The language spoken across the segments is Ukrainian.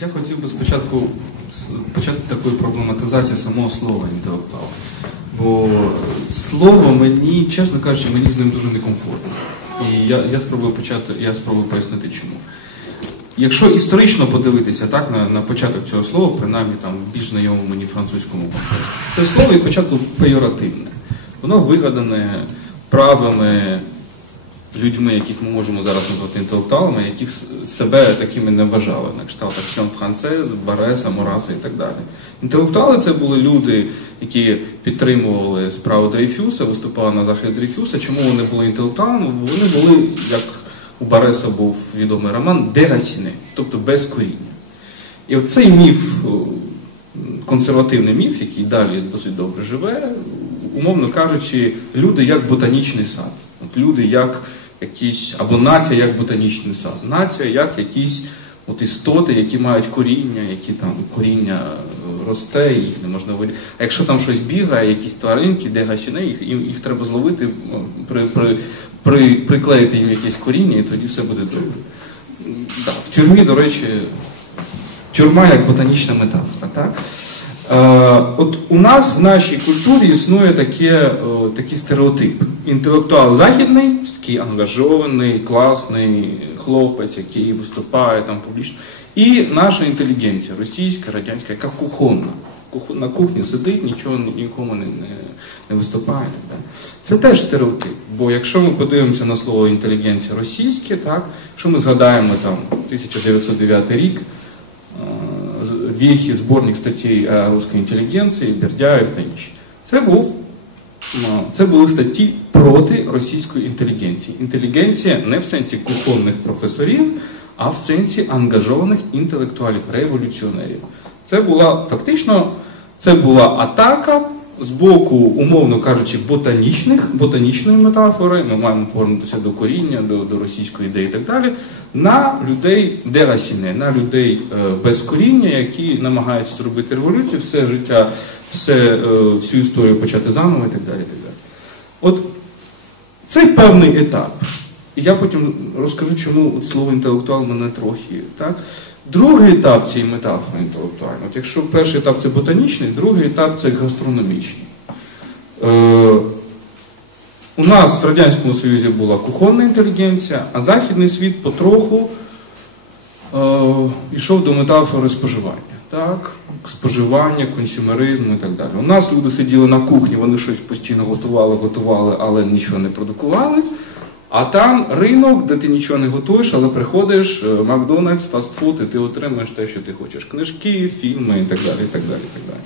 Я хотів би спочатку почати такої проблематизації самого слова інтелектуал. Бо слово мені, чесно кажучи, мені з ним дуже некомфортно. І я я спробую почати, я спробую пояснити чому. Якщо історично подивитися так, на на початок цього слова, принаймні там більш знайомому мені французькому контексті, це слово від початку пейоративне. Воно вигадане правими людьми, яких ми можемо зараз назвати інтелектуалами, яких себе такими не вважали, на кшталт Аксіон Францез, Бареса, Мораса і так далі. Інтелектуали це були люди, які підтримували справу Дрейфюса, виступали на захід Дрейфюса. Чому вони були інтелектуалами? Вони були, як у Бареса був відомий роман, дерасіни, тобто без коріння. І оцей міф, консервативний міф, який далі досить добре живе, умовно кажучи, люди як ботанічний сад. От Люди як якісь, або нація як ботанічний сад, нація як якісь от істоти, які мають коріння, які там коріння е, росте, їх не можна видіти. А якщо там щось бігає, якісь тваринки, де гасіне, їх, їх треба зловити, при, при, при, приклеїти їм якесь коріння, і тоді все буде добре. Да, в тюрмі, до речі, тюрма як ботанічна метафора. так? Е, от у нас в нашій культурі існує таке, такий стереотип. Інтелектуал західний, такий ангажований, класний хлопець, який виступає там публічно. І наша інтелігенція, російська, радянська, яка кухонна. На кухні сидить, нічого нікому не не, не виступає. Так? Це теж стереотип. Бо якщо ми подивимося на слово інтелігенція російське, так, якщо ми згадаємо там 1909 рік, вехи, зборник статей русської інтелігенції, Бердяєв та інші. Це був це були статті проти російської інтелігенції. Інтелігенція не в сенсі кухонних професорів, а в сенсі ангажованих інтелектуалів, революціонерів. Це була фактично це була атака з боку, умовно кажучи, ботанічних, ботанічної метафори. Ми маємо повернутися до коріння, до до російської ідеї і так далі, на людей дерасіне, на людей е, без коріння, які намагаються зробити революцію, все життя все, е, всю історію почати заново і так далі. І так далі. От цей певний етап. І я потім розкажу, чому слово інтелектуал мене трохи. так? Другий етап цієї метафори інтелектуальної. От Якщо перший етап це ботанічний, другий етап це гастрономічний. Е, У нас в Радянському Союзі була кухонна інтелігенція, а Західний світ потроху е, йшов до метафори споживання. Так? споживання, консюмеризму і так далі. У нас люди сиділи на кухні, вони щось постійно готували, готували, але нічого не продукували. А там ринок, де ти нічого не готуєш, але приходиш, е, Макдональдс, фастфуд, і ти отримуєш те, що ти хочеш. Книжки, фільми і так далі. І так далі, і так далі.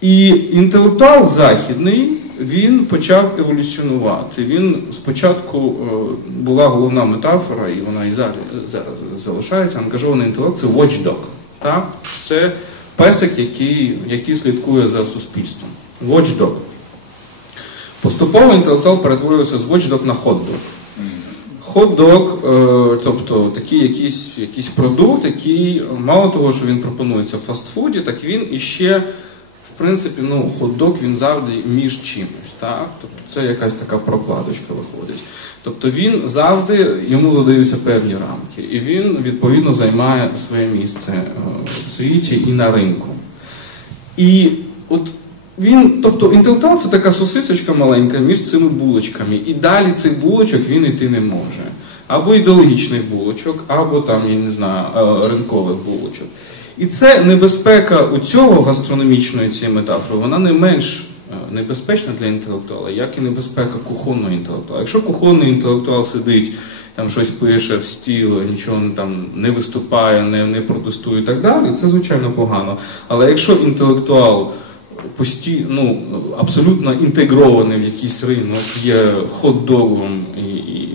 І інтелектуал західний він почав еволюціонувати. Він спочатку е, була головна метафора, і вона і зараз залишається. Ангажований інтелект це watchdog. Так? Це песик, який який слідкує за суспільством. Watchdog. Поступово інтелектуал перетворюється з watchdog на hot-dog. Хот-дог, е, тобто такий якийсь якийсь продукт, який, мало того, що він пропонується в фастфуді, так він іще, в принципі, ну, хот-дог він завжди між чимось. Так? Тобто Це якась така прокладочка виходить. Тобто він завжди йому задаються певні рамки, і він відповідно займає своє місце е, в світі і на ринку. І от він, тобто інтелектуал це така сосисочка маленька між цими булочками. І далі цих булочок він йти не може. Або ідеологічних булочок, або там, я не знаю, е, ринкових булочок. І це небезпека у цього гастрономічної цієї метафори, вона не менш Е, небезпечна для інтелектуала, як і небезпека кухонного інтелектуала. Якщо кухонний інтелектуал сидить, там щось пише в стіл, нічого там не виступає, не не протестує і так далі, це звичайно погано. Але якщо інтелектуал пості, ну, абсолютно інтегрований в якийсь ринок, є хот-догом, і, і,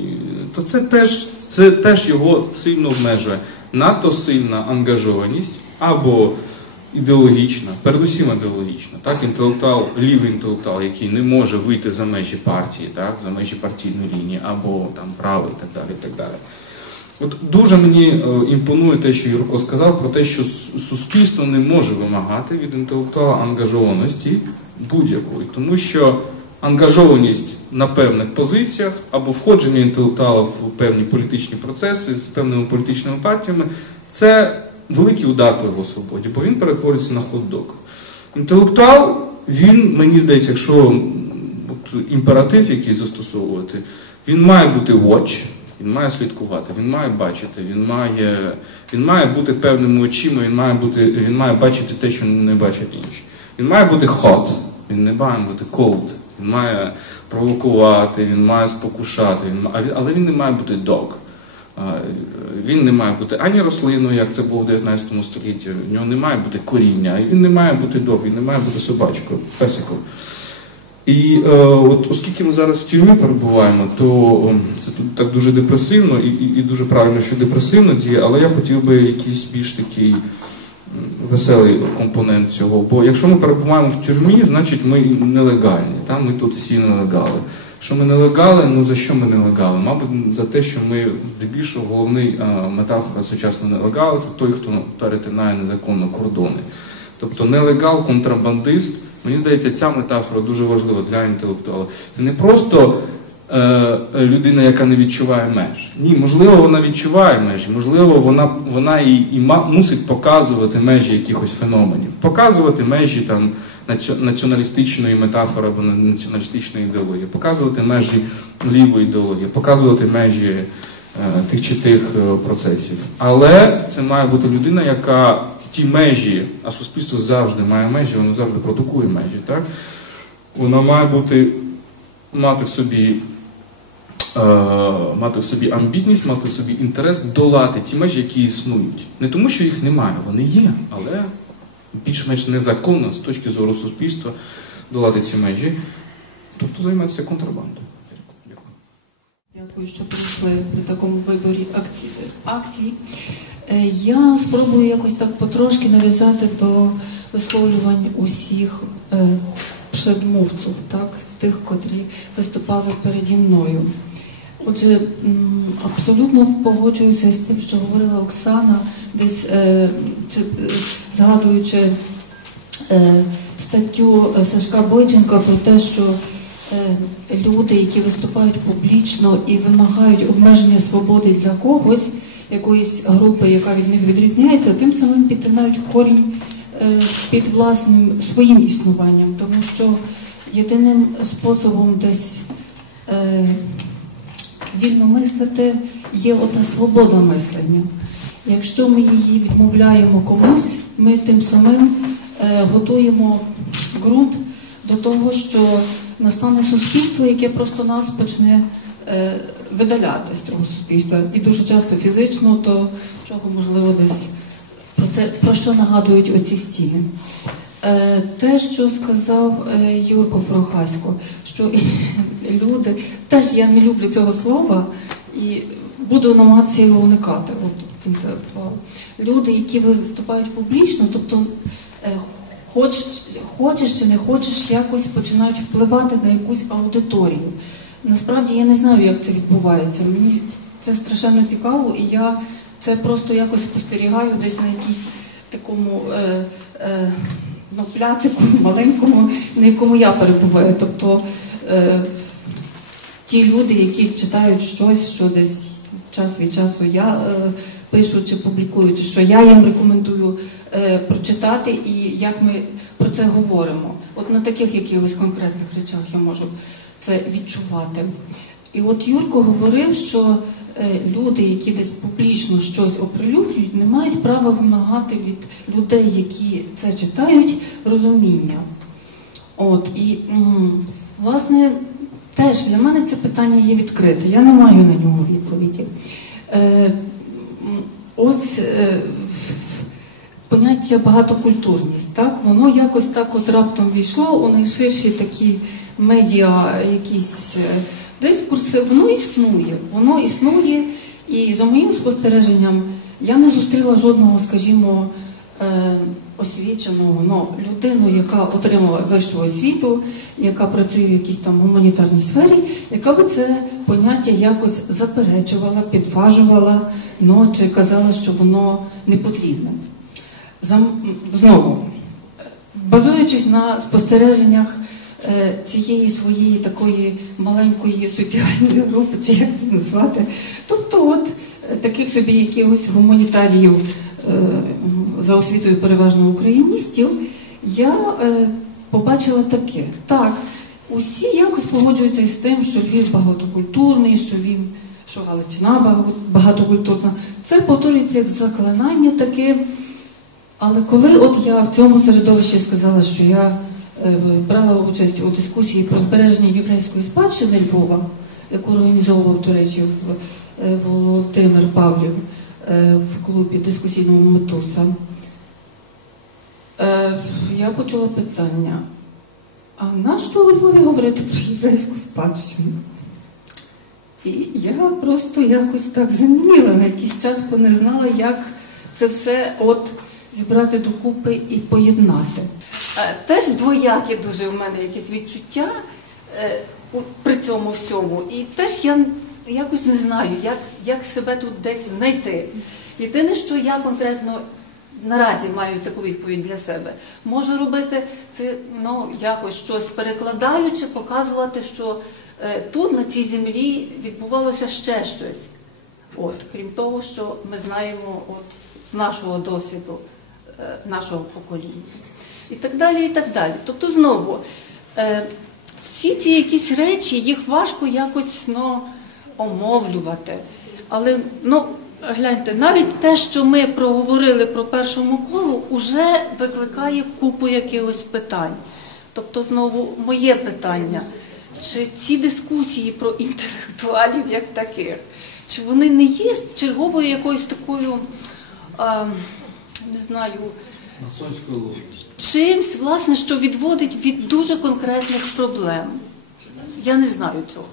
то це теж, це теж його сильно обмежує. Надто сильна ангажованість або ідеологічна, передусім ідеологічна. Так, інтелектуал, лівий інтелектуал, який не може вийти за межі партії, так, за межі партійної лінії, або там правий і так далі. І так далі. От Дуже мені е, імпонує те, що Юрко сказав, про те, що суспільство не може вимагати від інтелектуала ангажованості будь-якої, тому що ангажованість на певних позиціях або входження інтелектуала в певні політичні процеси з певними політичними партіями це великий удар по його свободі, бо він перетворюється на хот-дог. Інтелектуал, він, мені здається, якщо от, імператив який застосовувати, він має бути watch, він має слідкувати, він має бачити, він має, він має бути певними очима, він має, бути, він має бачити те, що не бачать інші. Він має бути hot, він не має бути cold. Він має провокувати, він має спокушати, він, але він не має бути dog. Він не має бути ані рослиною, як це було в 19 столітті. В нього не має бути коріння, він не має бути дог, він не має бути собачкою, песиком. І е, от оскільки ми зараз в тюрмі перебуваємо, то о, це тут так дуже депресивно і, і, і дуже правильно, що депресивно діє, але я хотів би якийсь більш такий веселий компонент цього. Бо якщо ми перебуваємо в тюрмі, значить ми нелегальні. Та? Ми тут всі нелегали. Що ми нелегали, ну за що ми нелегали? Мабуть, за те, що ми здебільшого головний е, метафора сучасного нелегала це той, хто перетинає незаконно кордони. Тобто нелегал, контрабандист. Мені здається, ця метафора дуже важлива для інтелектуала. Це не просто е, людина, яка не відчуває меж. Ні, можливо, вона відчуває межі, можливо, вона, вона і, і мусить показувати межі якихось феноменів, показувати межі там націоналістичної метафори або націоналістичної ідеології, показувати межі лівої ідеології, показувати межі е, тих чи тих е, процесів. Але це має бути людина, яка ті межі, а суспільство завжди має межі, воно завжди продукує межі. Так? Вона має бути мати в собі. е, Мати в собі амбітність, мати в собі інтерес долати ті межі, які існують. Не тому, що їх немає, вони є, але більш-менш незаконно з точки зору суспільства долати ці межі. Тобто займатися контрабандою. Дякую. Що прийшли при такому виборі акцій. Е, Я спробую якось так потрошки нав'язати до висловлювань усіх е, предмовців, так, тих, котрі виступали переді мною. Отже, абсолютно погоджуюся з тим, що говорила Оксана, десь е, згадуючи статтю Сашка Бойченка про те, що люди, які виступають публічно і вимагають обмеження свободи для когось, якоїсь групи, яка від них відрізняється, тим самим підтинають корінь е, під власним своїм існуванням, тому що єдиним способом десь е, вільно мислити є ота свобода мислення. Якщо ми її відмовляємо комусь, ми тим самим е, готуємо ґрунт до того, що настане суспільство, яке просто нас почне видаляти з того суспільства. І дуже часто фізично, то чого можливо десь про це про що нагадують оці стіни. Е, те, що сказав е, Юрко Прохасько, що люди, теж я не люблю цього слова і буду намагатися його уникати. От. Люди, які виступають публічно, тобто е, хоч, хочеш чи не хочеш, якось починають впливати на якусь аудиторію. Насправді я не знаю, як це відбувається. Мені це страшенно цікаво, і я це просто якось спостерігаю десь на якійсь такому е, е, ну, пляцику маленькому, на якому я перебуваю. Тобто е, ті люди, які читають щось, що десь час від часу я е, пишу чи публікую, чи що я їм рекомендую е, прочитати і як ми про це говоримо. От на таких якихось конкретних речах я можу це відчувати. І от Юрко говорив, що е, люди, які десь публічно щось оприлюднюють, не мають права вимагати від людей, які це читають, розуміння. От і власне теж для мене це питання є відкрите. Я не маю на нього відповіді. Е, ось е, поняття багатокультурність, так воно якось так от раптом війшло у найширші такі медіа, якісь е, дискурси. Воно існує, воно існує, і за моїм спостереженням я не зустріла жодного, скажімо, е, освіченого ну, людину, яка отримала вищу освіту, яка працює в якійсь там гуманітарній сфері, яка би це поняття якось заперечувала, підважувала, ну, чи казала, що воно не потрібне. Знову, базуючись на спостереженнях е, цієї своєї такої маленької соціальної групи, чи як це назвати, тобто от е, таких собі якихось гуманітаріїв за освітою переважно україністів, я е, побачила таке. Так, усі якось погоджуються із тим, що Львів багатокультурний, що він, що Галичина багатокультурна. Це повторюється як заклинання таке. Але коли от я в цьому середовищі сказала, що я е, брала участь у дискусії про збереження єврейської спадщини Львова, яку організовував, до речі, е, Володимир Павлів е, в клубі дискусійного Метуса, я почула питання: а нащо у Львові говорити про єврейську спадщину? І я просто якось так заніміла на якийсь час, бо не знала, як це все от зібрати докупи і поєднати. Е, Теж двоякі дуже в мене якісь відчуття е, при цьому всьому. І теж я якось не знаю, як, як себе тут десь знайти. Єдине, що я конкретно наразі маю таку відповідь для себе, можу робити це ну, якось щось перекладаючи, показувати, що е, тут, на цій землі, відбувалося ще щось. От, крім того, що ми знаємо от, з нашого досвіду, нашого покоління. І так далі, і так далі. Тобто, знову, е, всі ці якісь речі, їх важко якось ну, омовлювати. Але ну, гляньте, навіть те, що ми проговорили про першому колу, вже викликає купу якихось питань. Тобто, знову моє питання, чи ці дискусії про інтелектуалів як таких, чи вони не є черговою якоюсь такою, а, не знаю, чимсь, власне, що відводить від дуже конкретних проблем. Я не знаю цього.